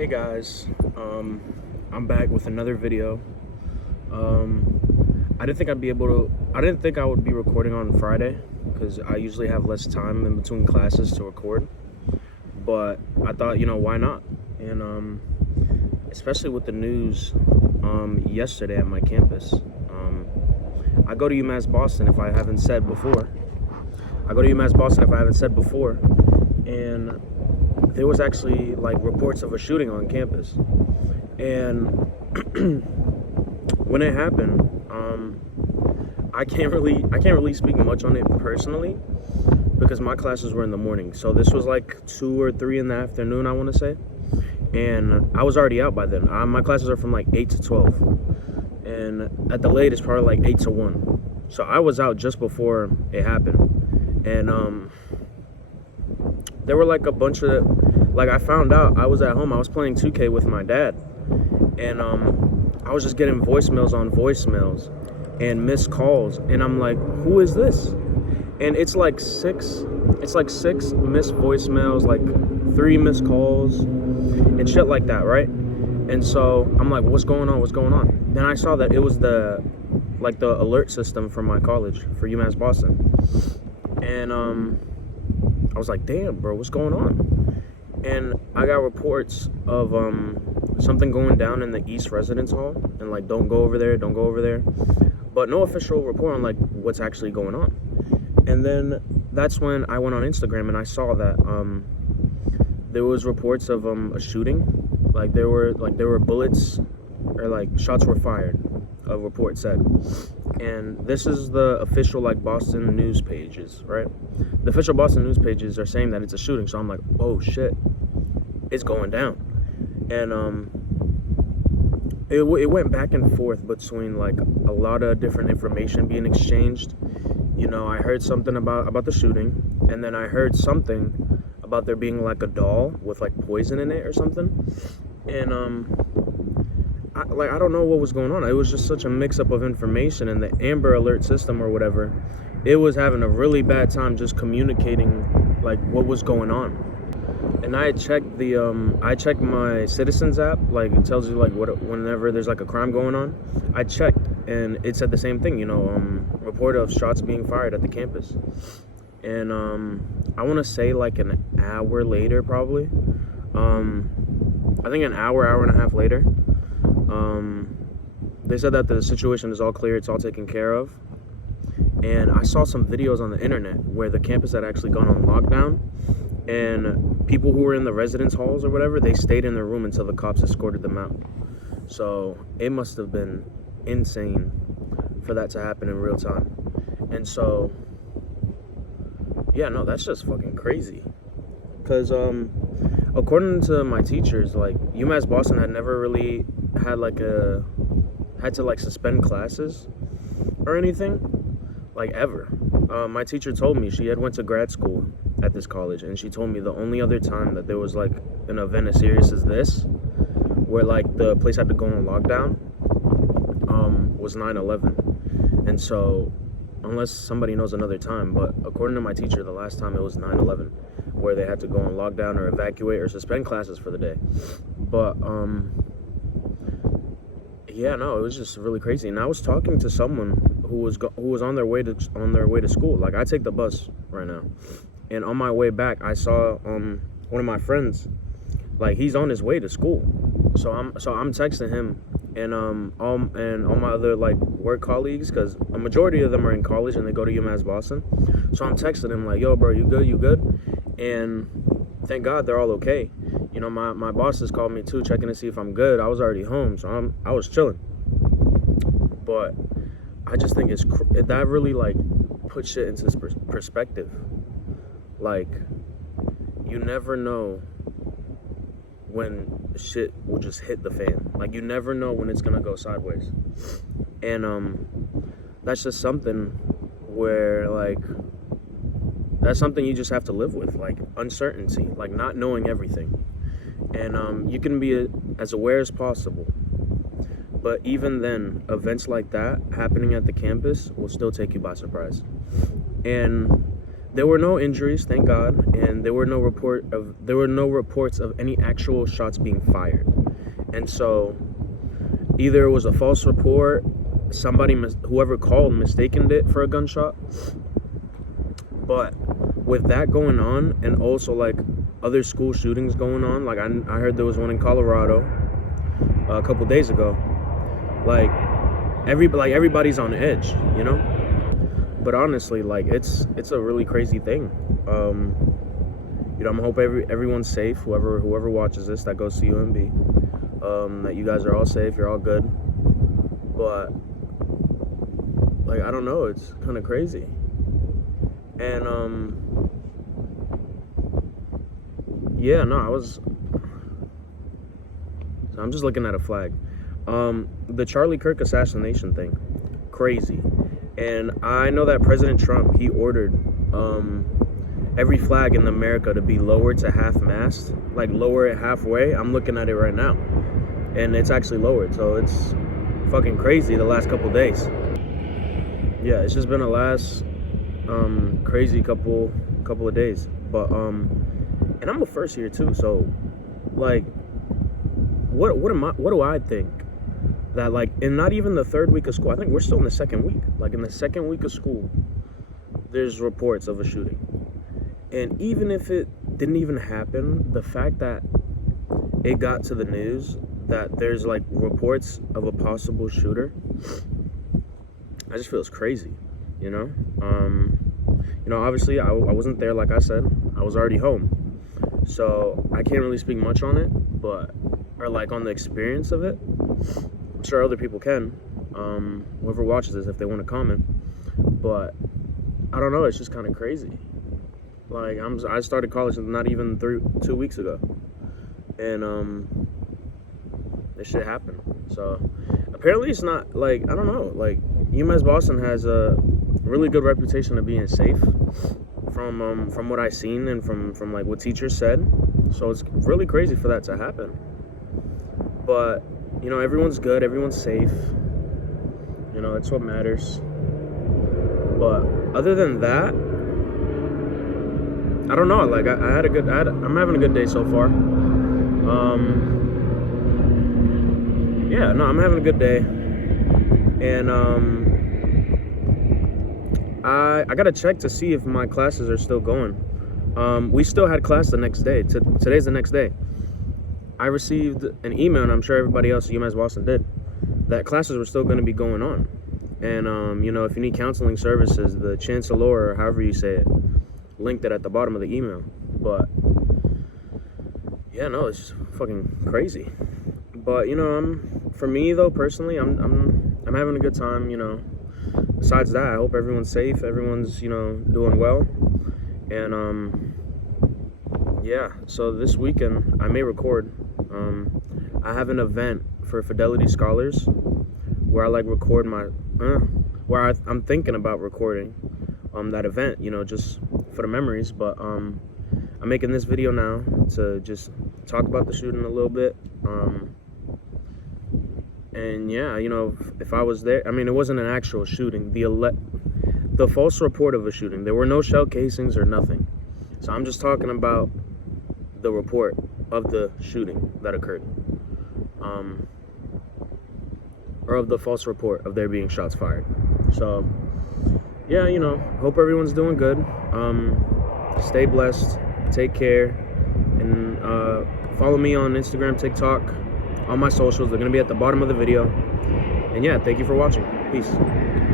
Hey guys, I'm back with another video. I didn't think I would be recording on Friday because I usually have less time in between classes to record. But I thought, why not? And especially with the news yesterday at my campus. I go to UMass Boston if I haven't said before. And there was actually like reports of a shooting on campus. And when it happened, I can't really speak much on it personally because my classes were in the morning. So this was like 2 or 3 in the afternoon, I want to say. And I was already out by then. My classes are from like 8 to 12. And at the latest, probably like 8 to 1. So I was out just before it happened. And there were like a bunch of, I found out I was at home. I was playing 2K with my dad. And I was just getting voicemails on voicemails and missed calls. And I'm like, who is this? And it's like six missed voicemails, like 3 missed calls and shit like that, right? And so I'm like, what's going on? Then I saw that it was the alert system from my college, for UMass Boston. And I was like, damn, bro, what's going on? And I got reports of something going down in the East Residence Hall, and like, don't go over there, but no official report on like what's actually going on. And then that's when I went on Instagram and I saw that there was reports of a shooting, like there were bullets or like shots were fired, a report said. And this is the official like Boston news pages, right? The official Boston news pages are saying that it's a shooting, so I'm like, oh shit, it's going down. And it went back and forth between like a lot of different information being exchanged. I heard something about the shooting, and then I heard something about there being like a doll with like poison in it or something. And I don't know what was going on. It was just such a mix-up of information, and the Amber Alert system or whatever, it was having a really bad time just communicating like what was going on. And I checked my Citizens app, like it tells you like whenever there's like a crime going on. I checked and it said the same thing, report of shots being fired at the campus. And I want to say like an hour later, probably. I think an hour and a half later, they said that the situation is all clear, it's all taken care of. And I saw some videos on the internet where the campus had actually gone on lockdown, and people who were in the residence halls or whatever, they stayed in their room until the cops escorted them out. So it must have been insane for that to happen in real time. And so, yeah, no, that's just fucking crazy. Because according to my teachers, like UMass Boston had never really had to suspend classes or anything, like ever. My teacher told me, she had went to grad school at this college, and she told me the only other time that there was like an event as serious as this, where like the place had to go on lockdown, was 9/11. And so, unless somebody knows another time, but according to my teacher, the last time it was 9/11, where they had to go on lockdown or evacuate or suspend classes for the day. But yeah, no, it was just really crazy. And I was talking to someone who was on their way to school. Like, I take the bus right now, and on my way back, I saw one of my friends, like he's on his way to school. So I'm texting him and all my other like work colleagues, because a majority of them are in college and they go to UMass Boston. So I'm texting him like, yo, bro, you good? And thank God they're all okay. My bosses called me too, checking to see if I'm good. I was already home, so I was chilling. But I just think that really like puts shit into perspective. Like, you never know when shit will just hit the fan. Like, you never know when it's gonna go sideways. And that's just something where like, that's something you just have to live with, like uncertainty, like not knowing everything. And you can be as aware as possible, but even then, events like that happening at the campus will still take you by surprise. And There were no injuries, thank God, and there were no reports of any actual shots being fired. And so either it was a false report, whoever called mistaken it for a gunshot. But with that going on, and also like other school shootings going on, like I heard there was one in Colorado a couple days ago. Like everybody's on edge, you know. But honestly, like it's a really crazy thing. You know, I'm hope everyone's safe. Whoever watches this that goes to UMB, that you guys are all safe. You're all good. But like I don't know, it's kind of crazy. And yeah, no, so I'm just looking at a flag. The Charlie Kirk assassination thing, crazy. And I know that President Trump, he ordered every flag in America to be lowered to half-mast, like lower it halfway. I'm looking at it right now, and it's actually lowered. So it's fucking crazy the last couple days. Yeah, it's just been a last crazy couple of days. But and I'm a first year too, so like what do I think? That like in not even the third week of school, I think we're still in the second week. Like in the second week of school, there's reports of a shooting. And even if it didn't even happen, the fact that it got to the news that there's like reports of a possible shooter, I just feel it's crazy, you know? You know, obviously I wasn't there, like I said. I was already home. So I can't really speak much on it, or like on the experience of it. I'm sure other people can, whoever watches this, if they want to comment. But I don't know, it's just kind of crazy. Like I started college not even 2 weeks ago, and this shit happened. So apparently it's not like, I don't know, like UMass Boston has a really good reputation of being safe from what I've seen and from like what teachers said. So it's really crazy for that to happen. But you know, everyone's good, everyone's safe. You know, it's what matters. But other than that, I don't know. Like I'm having a good day so far. Yeah, no, I'm having a good day. And I gotta check to see if my classes are still going. We still had class the next day. Today's the next day. I received an email, and I'm sure everybody else at UMass Boston did, that classes were still going to be going on. And, you know, if you need counseling services, the chancellor, or however you say it, linked it at the bottom of the email. But, yeah, no, it's just fucking crazy. But, you know, for me, though, personally, I'm having a good time, you know. Besides that, I hope everyone's safe, everyone's, you know, doing well. And, yeah, so this weekend, I may record. I have an event for Fidelity Scholars where I like record I'm thinking about recording that event, you know, just for the memories. But I'm making this video now to just talk about the shooting a little bit. And yeah, you know, if I was there, I mean, it wasn't an actual shooting. The false report of a shooting, there were no shell casings or nothing. So I'm just talking about the report of the shooting that occurred, or of the false report of there being shots fired. So yeah, you know, hope everyone's doing good. Stay blessed, take care, and follow me on Instagram, TikTok, all my socials. They're gonna be at the bottom of the video. And yeah, thank you for watching. Peace.